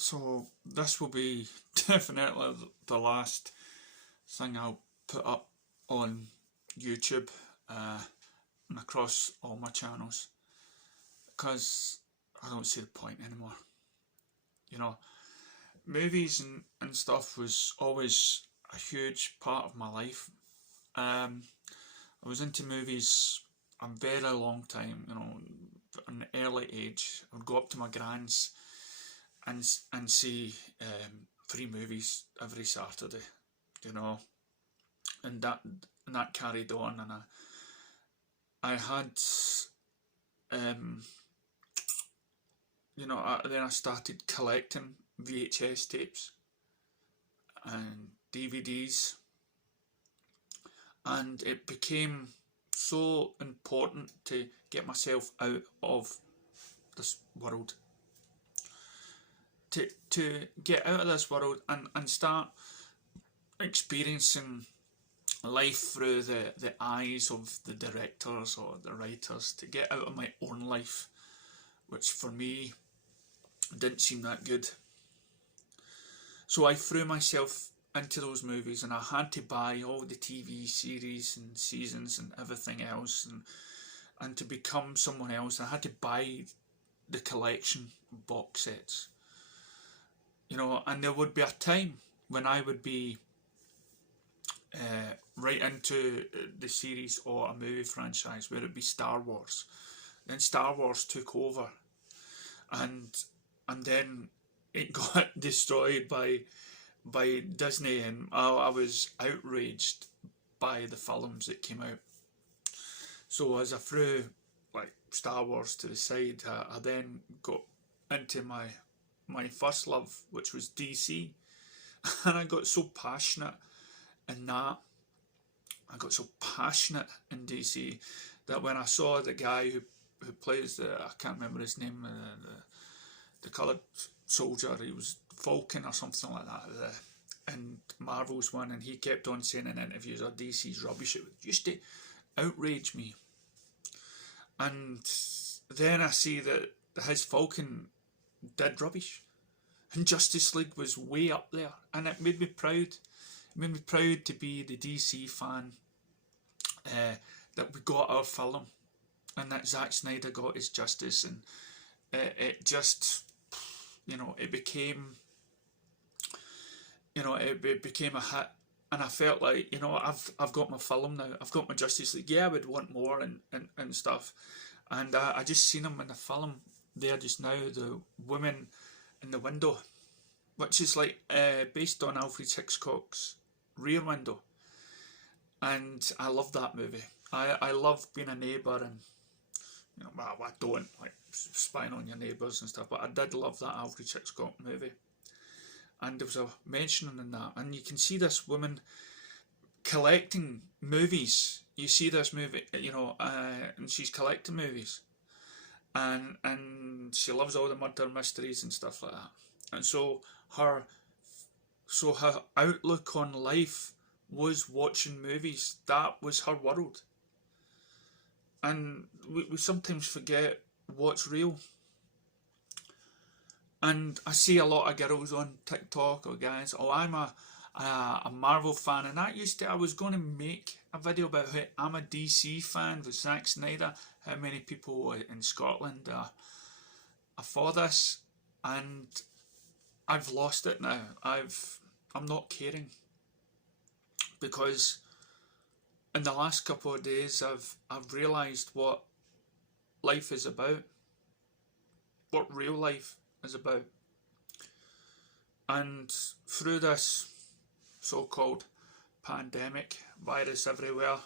So this will be definitely the last thing I'll put up on YouTube and across all my channels, because I don't see the point anymore. You know, movies and stuff was always a huge part of my life. I was into movies a very long time, at an early age. I would go up to my grand's and see 3 movies every Saturday, you know, and that carried on, and I had um, then I started collecting VHS tapes and DVDs, and it became so important to get myself out of this world, to get out of this world and start experiencing life through the eyes of the directors or the writers, to get out of my own life, which for me didn't seem that good. So I threw myself into those movies, and I had to buy all the TV series and seasons and everything else, and to become someone else I had to buy the collection box sets, and there would be a time when I would be right into the series or a movie franchise, where it'd be Star Wars. Then Star Wars took over, and then it got destroyed by Disney, and I was outraged by the films that came out. So as I threw like Star Wars to the side, I then got into my first love, which was DC, and I got so passionate in that. I got so passionate in DC that when I saw the guy who plays I can't remember his name, the coloured soldier, he was Falcon or something like that, and Marvel's one, and he kept on saying in interviews, "Oh, DC's rubbish." It used to outrage me. And then I see that his Falcon did rubbish, and Justice League was way up there, and it made me proud. It made me proud to be the DC fan, that we got our film, and that Zack Snyder got his justice, and it just, it became, it became a hit, and I felt like, I've got my film now, I've got my Justice League. Yeah, I would want more and stuff, and I just seen him in the film there just now, the woman in the window, which is like based on Alfred Hitchcock's Rear Window, and I love that movie. I love being a neighbour, and well, I don't like spying on your neighbours and stuff, but I did love that Alfred Hitchcock movie, and there was a mention in that, and you can see this woman collecting movies. You see this movie, and she's collecting movies, and she loves all the murder mysteries and stuff like that, and so her outlook on life was watching movies. That was her world, and we sometimes forget what's real. And I see a lot of girls on TikTok or guys, "Oh, I'm a Marvel fan," and I was going to make a video about how I'm a DC fan with Zack Snyder, how many people in Scotland are for this, and I've lost it now. I'm not caring, because in the last couple of days I've realised what life is about, what real life is about. And through this so-called pandemic, virus everywhere,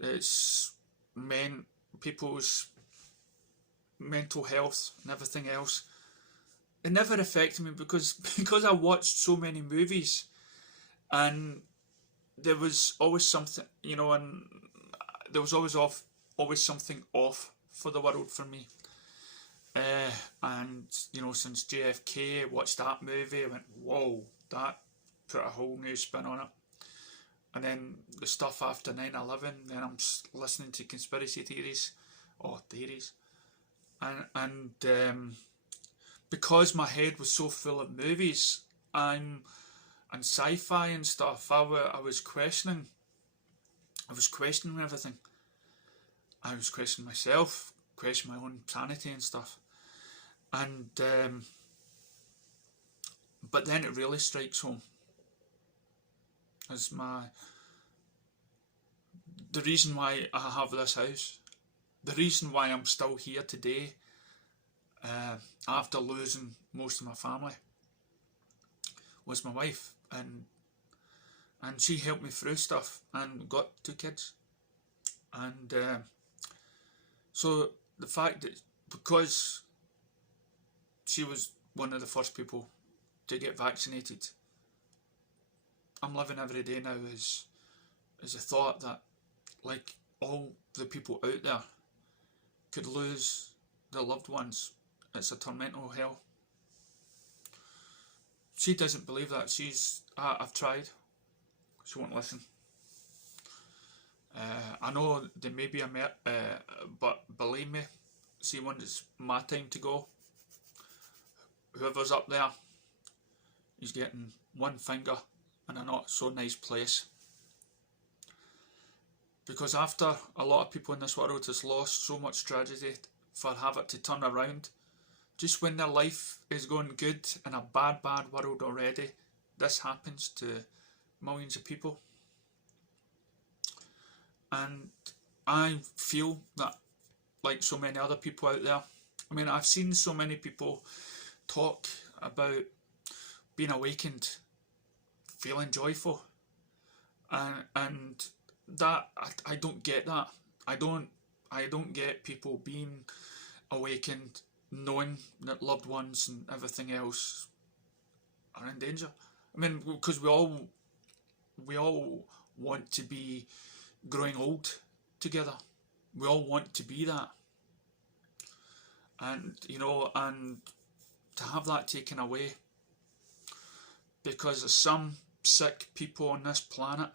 it's meant people's mental health and everything else. It never affected me because I watched so many movies, and there was always something, and there was always something off for the world for me. And since JFK, I watched that movie, I went, whoa, that put a whole new spin on it. And then the stuff after 9/11, then I'm listening to conspiracy theories, and because my head was so full of movies and sci-fi and stuff, I was questioning. I was questioning everything. I was questioning myself, questioning my own sanity and stuff. And but then it really strikes home. As the reason why I have this house, the reason why I'm still here today, after losing most of my family, was my wife, and she helped me through stuff and got 2 kids. And so the fact that because she was one of the first people to get vaccinated, I'm living every day now as a thought that, like all the people out there could lose their loved ones, it's a tormental hell. She doesn't believe that. I've tried. She won't listen. I know there may be but believe me, see, when it's my time to go, whoever's up there, he's getting one finger in a not so nice place. Because after a lot of people in this world has lost so much tragedy for have it to turn around, just when their life is going good in a bad world already, this happens to millions of people. And I feel that, like so many other people out there, I mean, I've seen so many people talk about being awakened, feeling joyful, and that I don't get that. I don't get people being awakened, knowing that loved ones and everything else are in danger. I mean, because we all want to be growing old together. We all want to be that, and and to have that taken away because of some sick people on this planet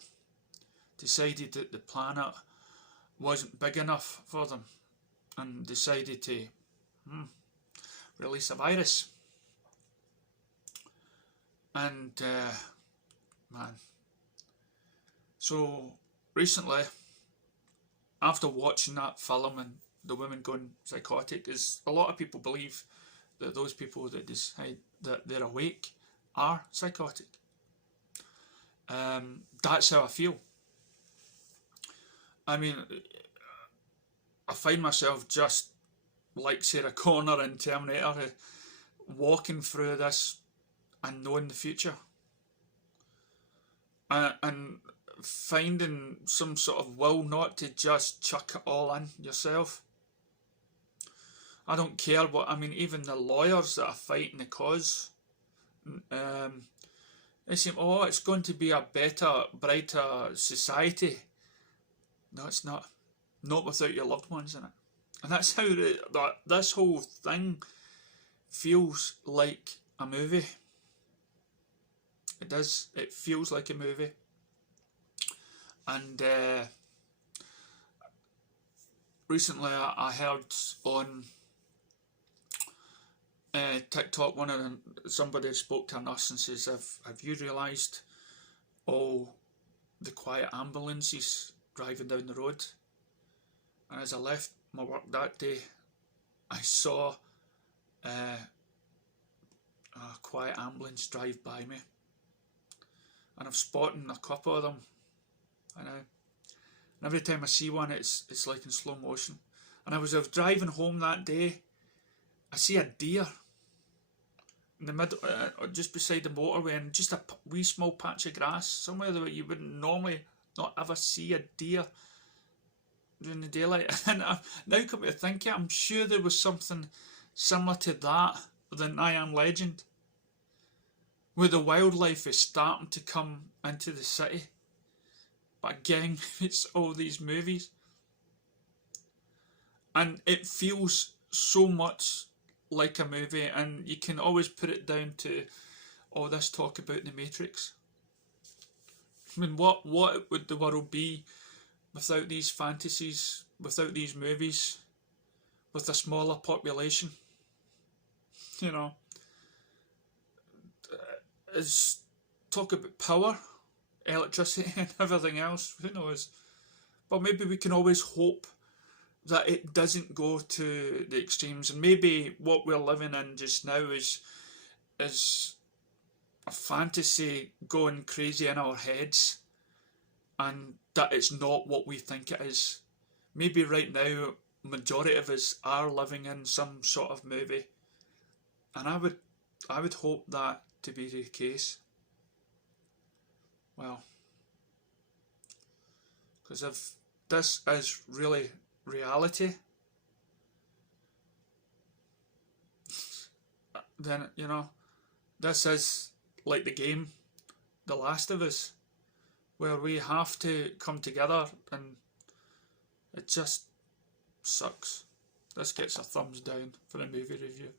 decided that the planet wasn't big enough for them and decided to release a virus. And man, so recently, after watching that film and the women going psychotic, is a lot of people believe that those people that decide that they're awake are psychotic. That's how I feel. I mean, I find myself just like Sarah Connor in Terminator, walking through this and knowing the future, and finding some sort of will not to just chuck it all in yourself. I don't care what, I mean, even the lawyers that are fighting the cause, they say, oh, it's going to be a better, brighter society. No, it's not. Not without your loved ones in it. And that's how this whole thing feels like a movie. It does. It feels like a movie. And recently I heard on TikTok, somebody spoke to a nurse and says, have you realised all the quiet ambulances driving down the road? And as I left my work that day, I saw a quiet ambulance drive by me, and I've spotted a couple of them. I know. And every time I see one, it's like in slow motion. And I was driving home that day, I see a deer in the middle, just beside the motorway, and just a wee small patch of grass, somewhere that you wouldn't normally not ever see a deer during the daylight. And now come to think it, I'm sure there was something similar to that than I Am Legend, where the wildlife is starting to come into the city. But again, it's all these movies. And it feels so much like a movie, and you can always put it down to all this talk about the Matrix. I mean, what would the world be without these fantasies, without these movies, with a smaller population? You know, is talk about power, electricity, and everything else. Who knows? But maybe we can always hope that it doesn't go to the extremes, and maybe what we're living in just now is a fantasy going crazy in our heads, and that it's not what we think it is. Maybe right now, majority of us are living in some sort of movie, and I would hope that to be the case. Well, because if this is really reality, then this is like the game The Last of Us, where we have to come together, and it just sucks. This gets a thumbs down for a movie review.